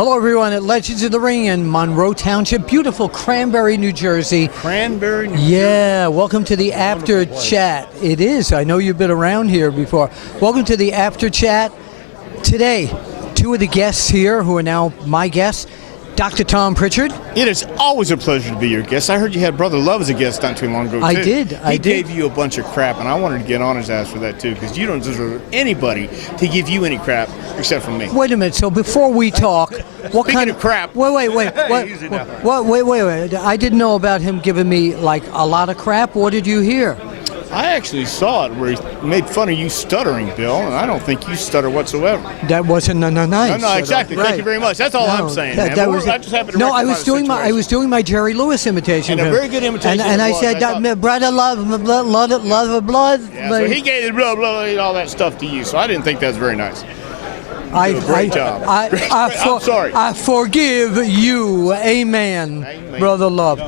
Hello, everyone, at Legends of the Ring in Monroe Township, beautiful Cranberry, New Jersey. Cranberry, New Jersey. Yeah, welcome to the After Chat. It is. I know you've been around here before. Welcome to the After Chat. Today, two of the guests here who are now my guests, Dr. Tom Prichard. It is always a pleasure to be your guest. I heard you had Brother Love as a guest not too long ago, too. I did. He gave you a bunch of crap, and I wanted to get on his ass for that, too, because you don't deserve anybody to give you any crap except for me. Wait a minute. So before we talk, what Speaking kind of crap. Wait. Wait. I didn't know about him giving me, like, a lot of crap. What did you hear? I actually saw it where he made fun of you stuttering, Bill, and I don't think you stutter whatsoever. That wasn't nice. No, exactly. Right. Thank you very much. That's all I'm saying, man. That was I just happened to no, I rectify was doing my Jerry Lewis imitation. And of a him. very good imitation. And I said, brother, love of blood. Yeah, so he gave the blah, blah, and all that stuff to you, so I didn't think that was very nice. Great job. I'm sorry. I forgive you. Amen. Brother Love.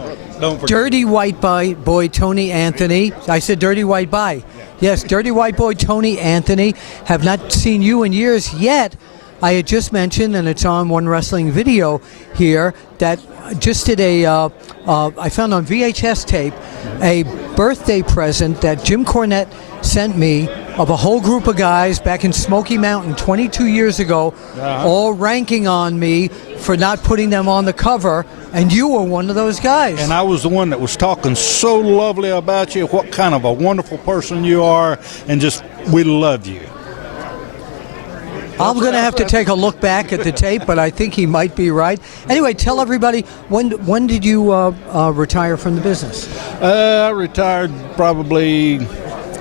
Don't forget. Dirty white boy Tony Anthony. I said dirty white boy. Yes, dirty white boy Tony Anthony. Have not seen you in years yet. I had just mentioned, and it's on One Wrestling Video here, that just today I found on VHS tape a birthday present that Jim Cornette sent me of a whole group of guys back in Smoky Mountain 22 years ago, all ranking on me for not putting them on the cover, and you were one of those guys. And I was the one that was talking so lovely about you, what kind of a wonderful person you are, and just, we love you. I'm going to have to take a look back at the tape, but I think he might be right. Anyway, tell everybody, when did you retire from the business? I retired probably,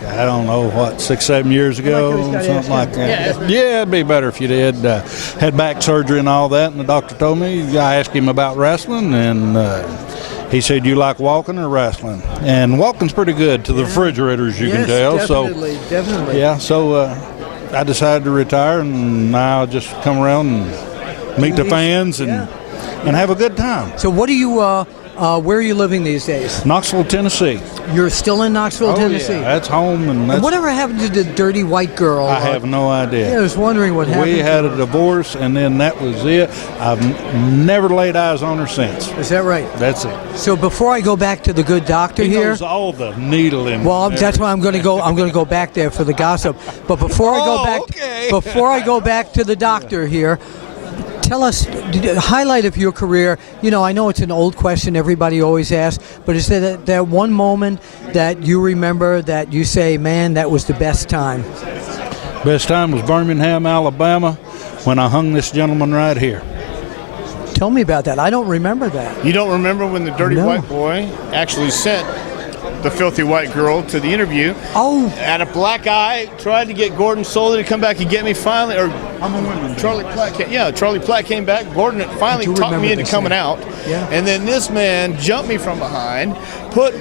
I don't know, what, 6-7 years ago, something like that. Yeah, it'd be better if you did. Had back surgery and all that, and the doctor told me, I asked him about wrestling, and he said, you like walking or wrestling? And walking's pretty good to the refrigerators, you can tell. Definitely. Yeah, so I decided to retire, and now I just come around and meet the fans and have a good time. So what do you, where are you living these days? Knoxville, Tennessee. You're still in Knoxville, Tennessee? Yeah, that's home. And whatever happened to the dirty white girl? I have no idea. Yeah, I was wondering what happened. We had a divorce, and then that was it. I've never laid eyes on her since. Is that right? That's it. So before I go back to the good doctor He here, knows all the needle in. well, that's why I'm going to go. I'm going to go back there for the gossip. But before I go back to the doctor here, tell us, highlight of your career. You know, I know it's an old question everybody always asks, but is there that one moment that you remember that you say, man, that was the best time? Best time was Birmingham, Alabama, when I hung this gentleman right here. Tell me about that. I don't remember that. You don't remember when the dirty white boy actually sent the filthy white girl to the interview? Oh. Had a black eye, tried to get Gordon Solie to come back and get me finally, or I'm a woman. Charlie Platt came back. Gordon finally talked me into coming out. Yeah. And then this man jumped me from behind,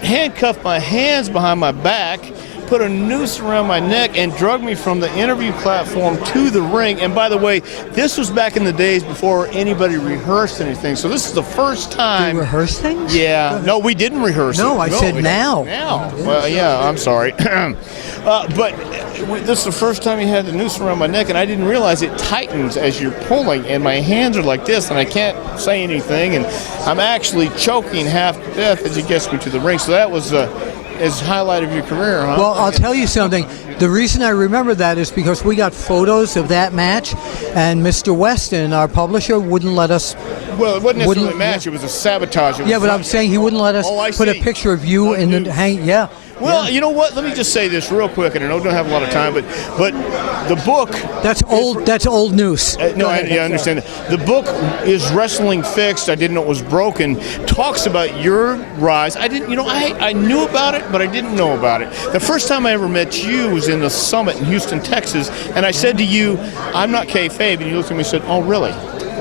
handcuffed my hands behind my back, put a noose around my neck, and drug me from the interview platform to the ring. And by the way, this was back in the days before anybody rehearsed anything. So this is the first time. Did you rehearse things? Yeah. No, we didn't rehearse it. No, I said now. Now. Well, yeah, I'm sorry. But this is the first time he had the noose around my neck, and I didn't realize it tightens as you're pulling, and my hands are like this, and I can't say anything, and I'm actually choking half to death as he gets me to the ring. So that was is highlight of your career, huh? Well, I'll tell you something. The reason I remember that is because we got photos of that match, and Mr. Weston, our publisher, wouldn't let us. Well, it wasn't necessarily a match. It was a sabotage. But I'm saying he wouldn't let us put a picture of you in the hang. Yeah. Well, you know what? Let me just say this real quick, and I don't have a lot of time, but the book. That's old. That's old news. I understand. The book is Wrestling Fixed. I didn't know it was broken. Talks about your rise. I didn't. I knew about it, but I didn't know about it. The first time I ever met you was in the Summit in Houston, Texas, and I said to you, "I'm not kayfabe," and you looked at me and said, "Oh, really?"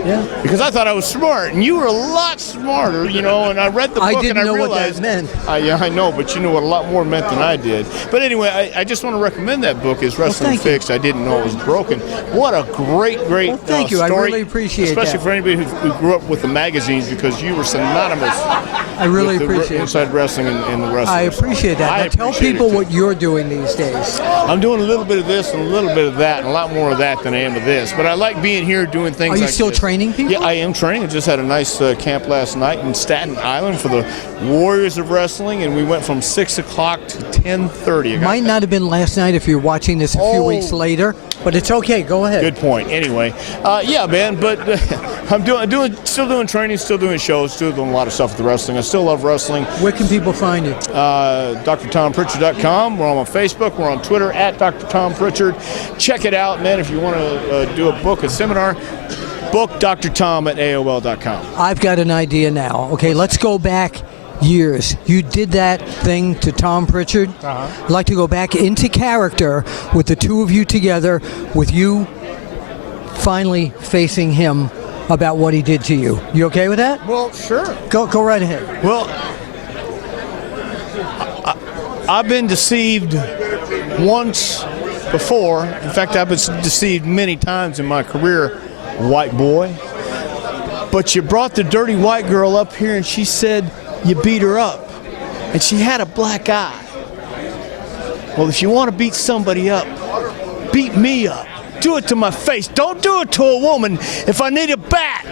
Yeah. Because I thought I was smart, and you were a lot smarter, and I read the book and I realized. What that meant. I know, but you knew what a lot more meant than I did. But anyway, I just want to recommend that book, is Wrestling Fixed. I didn't know it was broken. What a great thank you. story. I really appreciate especially that. for anybody who grew up with the magazines, because you were synonymous. I really appreciate inside wrestling and the wrestling. I appreciate that. Tell people what you're doing these days. I'm doing a little bit of this and a little bit of that, and a lot more of that than I am of this. But I like being here doing things like this. Are you still training? training people? Yeah, I am training. I just had a nice camp last night in Staten Island for the Warriors of Wrestling, and we went from 6 o'clock to 10:30. Might not have been last night if you're watching this a few weeks later, but it's okay. Go ahead. Good point. Anyway, yeah, man. But I'm still doing training, still doing shows, still doing a lot of stuff with the wrestling. I still love wrestling. Where can people find you? DrTomPrichard.com. We're on Facebook. We're on Twitter at Dr. Tom Prichard. Check it out, man. If you want to do a book, a seminar, book drtom at AOL.com. I've got an idea now. Okay, let's go back years. You did that thing to Tom Prichard. I'd like to go back into character with the two of you together, with you finally facing him about what he did to you. You okay with that? Well, sure. Go right ahead. Well, I've been deceived once before. In fact, I've been deceived many times in my career, white boy. But you brought the dirty white girl up here and she said you beat her up. And she had a black eye. Well, if you want to beat somebody up, beat me up. Do it to my face. Don't do it to a woman. If I need a bat,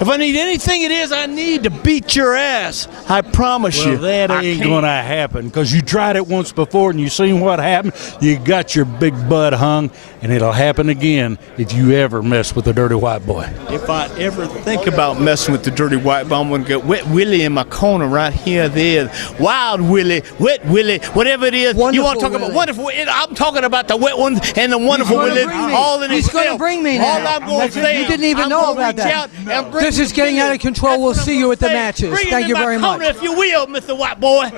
if I need anything it is I need to beat your ass, I promise you. Well, that ain't going to happen, because you tried it once before and you seen what happened. You got your big butt hung, and it'll happen again if you ever mess with a dirty white boy. If I ever think about messing with the dirty white boy, I'm going to get Wet Willie in my corner right here, there. Wild Willie, Wet Willie, whatever it is. Wonderful you want to talk Willie. about wonderful? I'm talking about the wet ones and the wonderful Willie. All in He's going to itself. bring me now. All I'm going to say You didn't even I'm know gonna about reach that. out and bring This is getting out of control. We'll see you at the matches. Bring him Thank in you my very corner, much. if you will, Mr. White Boy.